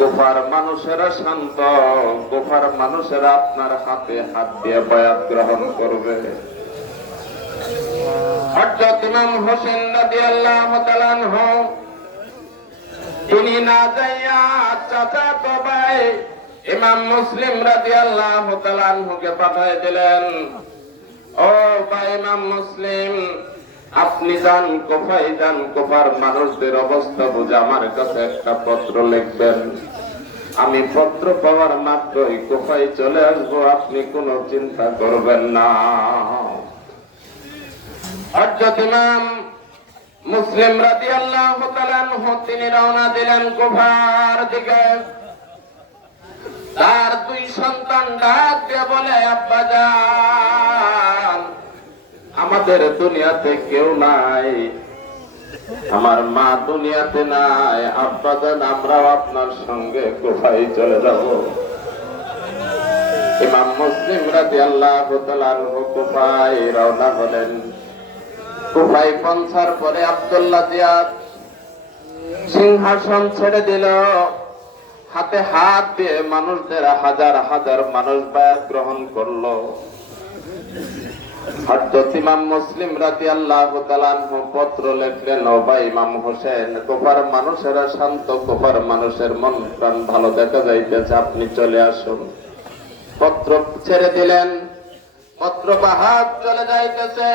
গোফার মানুষেরা শান্ত, গোফার মানুষেরা আপনার হাতে হাত দিয়ে বয়াত গ্রহণ করবে। না যাইয়া চাচা তো ভাই ইমাম মুসলিম রাদিয়াল্লাহু তাআলা আনহুকে পাঠিয়ে দিলেন। ও ভাই ইমাম মুসলিম আপনি যান কোফাই যান কোফার মানুষদের অবস্থা বুঝে আমার কাছে একটা পত্র লিখবেন। আমি পত্র পাওয়ার মাত্রই কোফাই চলে আসব আপনি কোনো চিন্তা করবেন না। ইমাম মুসলিম আনহু, তিনি রওনা দিলেন কুফার দিকে। তার দুই সন্তান ডাক দিয়ে বলে, আব্বা আমাদের দুনিয়াতে কেউ নাই। আমার মা দুনিয়াতে নাই। আব্বা যান আমরাও আপনার সঙ্গে কোথায় চলে যাব? ইমাম মুসলিম তাআলা আনহু কোফাই রওনা হলেন? কুফাই পৌঁছার পরে আব্দুল্লাহ জিয়াদ সিংহাসন ছেড়ে দিল। হাতে হাত দিয়ে মানুষদের হাজার হাজার মানুষ বায়াত গ্রহণ করল। ইমাম মুসলিম রাদিয়াল্লাহু পত্র লিখলেন ইমাম মানুষেরা শান্ত মানুষের মন প্রাণ ভালো দেখা যাইতেছে, আপনি চলে আসুন। পত্র ছেড়ে দিলেন, পত্র বাহাক চলে যাইতেছে।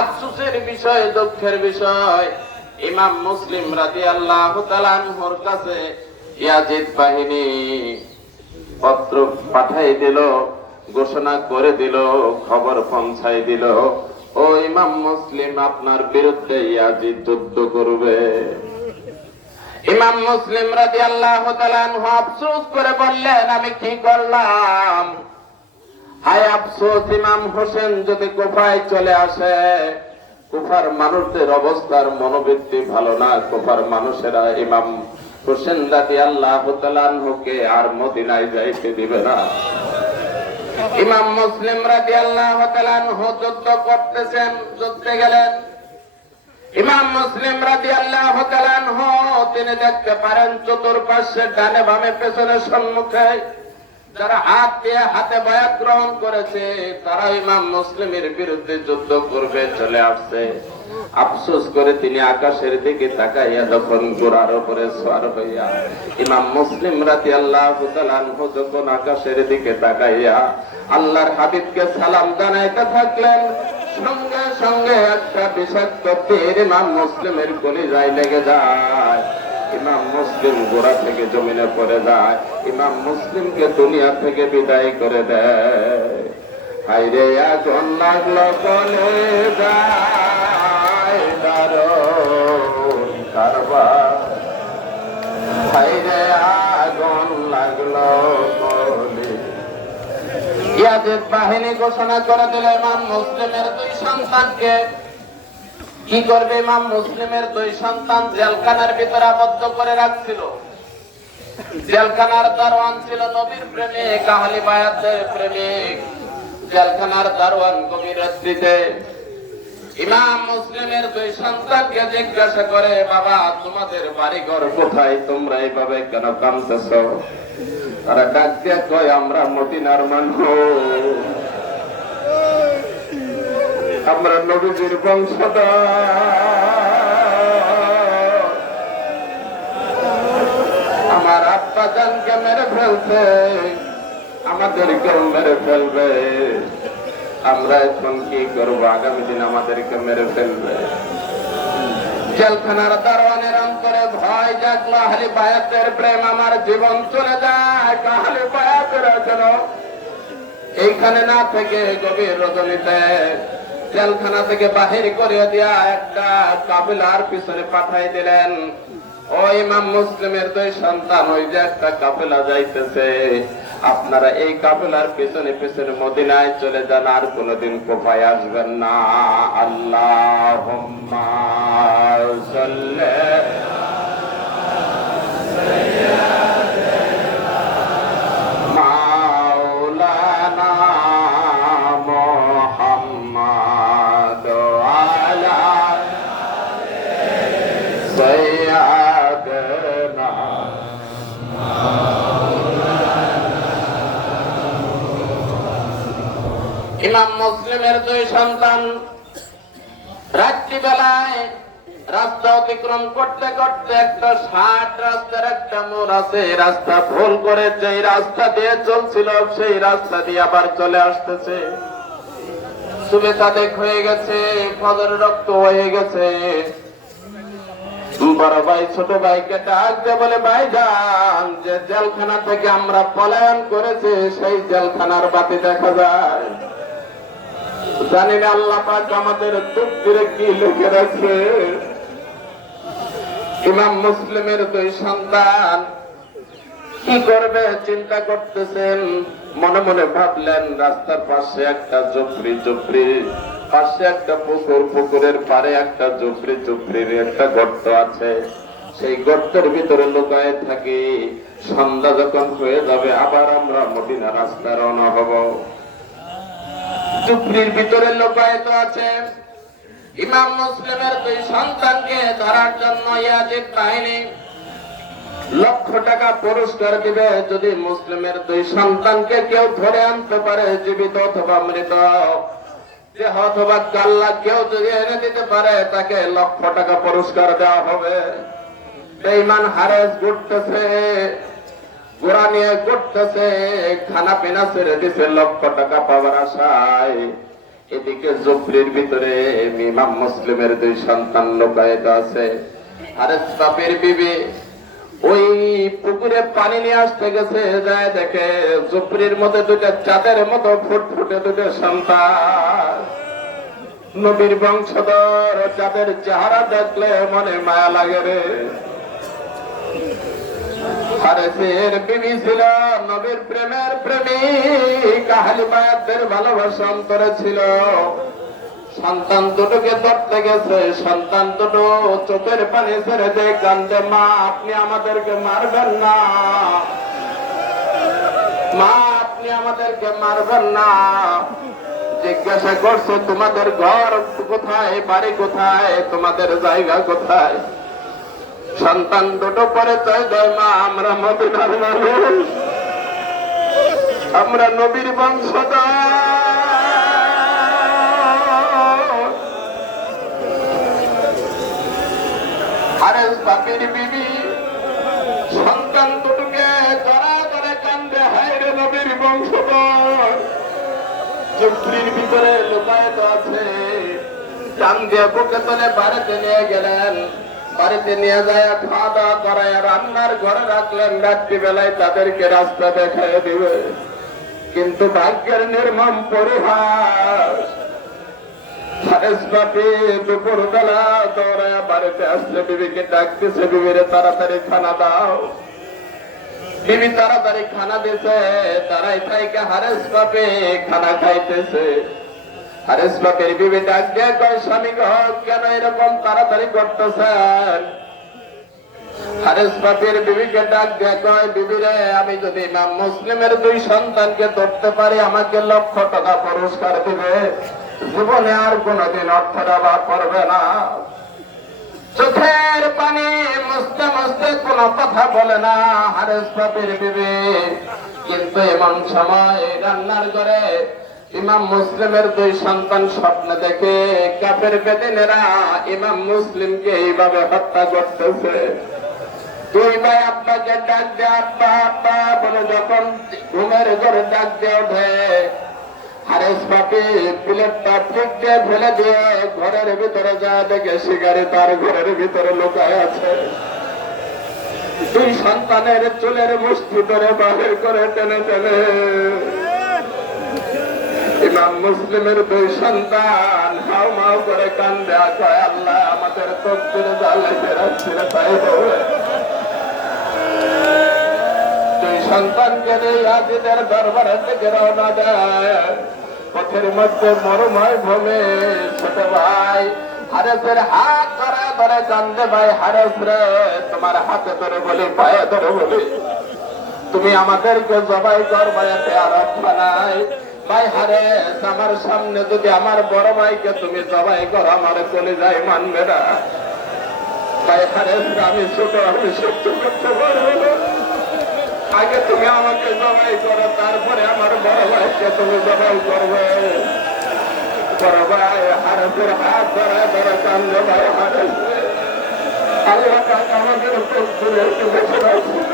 আফসোসের বিষয়, দুঃখের বিষয়, ইমাম মুসলিম রাজি আল্লাহ তালানহর কাছে ইয়াজিদ বাহিনী পত্র পাঠাই দিল। ঘোষণা করে দিল, খবর পৌঁছাই দিল। ও ইমাম মুসলিম, আপনার বিরুদ্ধে ইয়াজিদ যুদ্ধ করবে। ইমাম মুসলিম রাজি আল্লাহ আফসোস করে বললেন, আমি কি করলাম? হায় আফসোস, ইমাম হোসেন যদি কোফায় চলে আসে, কুফার মানুষদের অবস্থার মনোবৃত্তি ভালো না। কুফার মানুষেরা ইমাম হোসেন রাতি আল্লাহ হুকে আর মদিনায় যাইতে দিবে না। ইমাম মুসলিম রাজি আল্লাহ যুদ্ধ করতেছেন, যুদ্ধে গেলেন। ইমাম মুসলিম রাজি আল্লাহ তিনি দেখতে পারেন চতুর্পাশে ডানে বামে পেছনে সম্মুখে। যারা হাত দিয়ে হাতে বয়াত গ্রহণ করেছে তারা ইমাম মুসলিমের বিরুদ্ধে যুদ্ধ করবে, চলে আসছে। আফসোস করে তিনি আকাশের দিকে তাকাইয়া যখন গোড়ার উপরে সোয়ার হইয়া, ইমাম মুসলিম রাতি আল্লাহ যখন আকাশের দিকে তাকাইয়া আল্লাহর হাবিবকে সালাম জানাইতে থাকলেন, সঙ্গে সঙ্গে একটা বিষাক্ত তীর ইমাম মুসলিমের কলিজায় লেগে যায়। ইমাম মুসলিম গোড়া থেকে জমিনে পড়ে যায়, ইমাম মুসলিমকে দুনিয়া থেকে বিদায় করে দেয়। বাহিনী ঘোষণা করে দিল, ইমাম মুসলিমের দুই সন্তানকে কি করবে ইমাম মুসলিমের দুই সন্তান জেলখানার ভিতরে আবদ্ধ করে রাখছিল? জেলখানার দারোয়ান ছিল নবীর প্রেমিক, আহলি বায়াতের প্রেমিক। জেলখানার দারোয়ান কবির রাত্রিতে ইমাম মুসলিমের দুই সন্তানকে জিজ্ঞাসা করে, বাবা, তোমাদের বাড়ি ঘর কোথায়? তোমরা এইভাবে কেন কামতেছ তারা ডাক কয়, আমরা মদিনার মানুষ। আমরা নবীজির বংশধর। আমার আব্বা জানকে মেরে ফেলছে আমাদেরকেও মেরে ফেলবে। আমরা এখন কি করব? আগামী দিন আমাদেরকে মেরে ফেলবে। জেলখানার দারোয়ানের অন্তরে ভয় জাগলো আহলি বায়াতের প্রেম আমার জীবন চলে যায় আহলি বায়াতের এইখানে না থেকে গভীর রজনীতে জেলখানা থেকে বাহির করে দিয়া একটা কাবিলার পিছনে পাঠাই দিলেন। ওই ইমাম মুসলিমের দুই সন্তান, ওই যে একটা কাফেলা যাইতেছে। আপনারা এই কাফেলার পেছনে পেছনে মদিনায় চলে যান, আর কোনোদিন কোফায় আসবেন না। আল্লাহ ইমাম মুসলিমের দুই সন্তান রাত্রিবেলায় রাস্তা অতিক্রম করতে করতে একটা ষাট রাস্তার একটা মোড় আছে রাস্তা ভুল করে যেই রাস্তা দিয়ে চলছিল সেই রাস্তা দিয়ে আবার চলে আসতেছে। সুবে তাদেক হয়ে গেছে, ফজর রক্ত হয়ে গেছে। বড় ভাই, ছোট ভাইকে ডাকতে বলে, ভাই যান, যে জেলখানা থেকে আমরা পলায়ন করেছি, সেই জেলখানার বাতি দেখা যায়। জানি না আল্লাহ আমাদের তকদিরে কি লিখে রাখছে। ইমাম মুসলিমের দুই সন্তান কি করবে, চিন্তা করতেছেন। মনে মনে ভাবলেন, রাস্তার পাশে একটা জুপড়ি জুপড়ি পাশে একটা পুকুর, পুকুরের পারে একটা জুপড়ি জুপড়ির একটা গর্ত আছে। সেই গর্তের ভিতরে লুকায় থাকি। সন্ধ্যা যখন হয়ে যাবে, আবার আমরা মদিনা রাস্তা রওনা হব। চুপড়ির ভিতরে লোকায়িত আছে। ইমাম মুসলিমের দুই সন্তানকে ধরার জন্য ইয়াজিদ বাহিনী লক্ষ টাকা পুরস্কার দিবে। যদি মুসলিমের দুই সন্তানকে কেউ ধরে আনতে পারে, জীবিত অথবা মৃত দেহ অথবা কাল্লা কেউ যদি এনে দিতে পারে, তাকে লক্ষ টাকা পুরস্কার দেওয়া হবে। বেইমান হারেস ঘুরতেছে, গোড়া নিয়ে করতেছে খানা পিনা ছেড়ে দিছে, লক্ষ টাকা পাওয়ার আশায়। এদিকে জুফরির ভিতরে ইমাম মুসলিমের দুই সন্তান লোকায়িত আছে। আরে বাপের বিবি পুকুরে পানি নিয়ে আসতে গেছে, যায় দেখে জুফরির মধ্যে দুইটা চাঁদের মতো ফুটফুটে দুটো সন্তান নবীর বংশধর যাদের চেহারা দেখলে মনে মায়া লাগে রে। বিবি ছিল নবীর প্রেমের প্রেমিক, আহলি বায়াতদের ভালোবাসা ছিল। সন্তান দুটোকে ধরতে গেছে সন্তান দুটো চোখের পানি ছেড়ে দিয়ে, কান্দে, মা, আপনি আমাদেরকে মারবেন না। মা, আপনি আমাদেরকে মারবেন না। জিজ্ঞাসা করছে, তোমাদের ঘর কোথায়, বাড়ি কোথায়, তোমাদের জায়গা কোথায়? সন্তান দুটো পরে চাই দেয়, মা, আমরা মদিনার মানুষ, আমরা নবীর বংশধর। আরে বাপির বিবি, সন্তান কান্দে, হায় রে নবীর বংশধর। ভিতরে লুকায়িত আছে। খাওয়া দাওয়া রান্নার ঘরে রাখলেন। রাত্রি বেলায় তাদেরকে রাস্তা দিবে। কিন্তু ভাগ্যের নির্মম পরিহাস। দুপুর বেলা বাড়িতে আসলে বিবিকে ডাকতেছে, বিবিরে তাড়াতাড়ি খানা দাও। বিবি তাড়াতাড়ি খানা দিছে তারাই থাইকে হারেস বাপে খানা খাইতেছে। হারেস বাপের বিবি ডাক দিয়ে কয়, স্বামী গো, কেন এরকম তাড়াতাড়ি করতেছেন? হারেস বাপের বিবিকে ডাক দিয়ে কয়, বিবিরে, আমি যদি ইমাম মুসলিমের দুই সন্তানকে ধরতে পারি, আমাকে লক্ষ টাকা পুরস্কার দিবে। জীবনে আর কোনোদিন অর্থ দেওয়া করবে না। চোখের পানি মুছতে মুছতে কোনো কথা বলে না হারেস বাপের বিবি। কিন্তু এমন সময় রান্নার ঘরে ইমাম মুসলিমের দুই সন্তান স্বপ্ন দেখে কাপের বেদিনেরা ইমাম মুসলিমকে এইভাবে হত্যা করতেছে। দুই ভাই আব্বাকে ডাক দে আব্বা আব্বা, বলে যখন ঘুমের ঘরে ডাক দিয়ে বাপি প্লেটটা ফেলে দিয়ে ঘরের ভিতরে যা দেখে শিকারি তার ঘরের ভিতরে লুকায় আছে। দুই সন্তানের চুলের ধরে বাহির করে টেনে টেনে। ইমাম মুসলিমের দুই সন্তান হাও মাও করে কান্দে আল্লাহ, আমাদের তকদির জালে ফেরাচ্ছিল তাই হবে দুই সন্তানকে নিয়ে আজিদের দরবারের দিকে রওনা দেয়। পথের মধ্যে মরুময় ভূমি, ছোট ভাই হারেসের হাত ধরে ধরে কান্দে ভাই হারেস রে তোমার হাতে ধরে বলি, পায়ে ধরে বলি। তুমি আমাদেরকে জবাই কর এতে আর রক্ষা নাই। ভাই হারে আমার সামনে যদি আমার বড় ভাইকে তুমি জবাই কর, আমার চলে যাই মানবে না। ভাই হারে আমি ছোট, আমি সহ্য করতে পারব না। আগে তুমি আমাকে জবাই করো, তারপরে আমার বড় ভাইকে তুমি জবাই করবে। বড় ভাই হাত ধরে ধরে কান্দে ভাই রাখছিল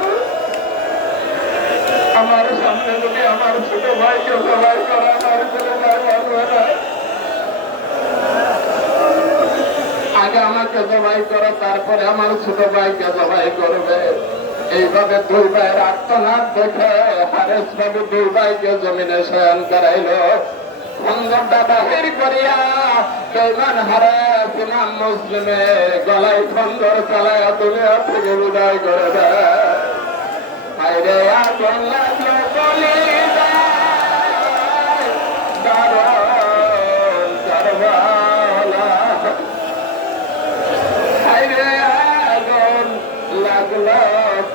আমার সামনে যদি আমার ছোট ভাইকে সবাই করে, আমার ছোট ভাই মানবে না। আগে আমাকে জবাই করো, তারপরে আমার ছোট ভাইকে জবাই করবে। এইভাবে দুই ভাইয়ের আত্মনাথ দেখে হারেস বাবু দুই ভাইকে জমিনে শয়ন করাইল। সুন্দরটা বাহির করিয়া বেমান হারেস ইমাম মুসলিমে গলায় সুন্দর চালায় তুমি থেকে উদয় করে দেয় আইরে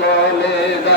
সকলে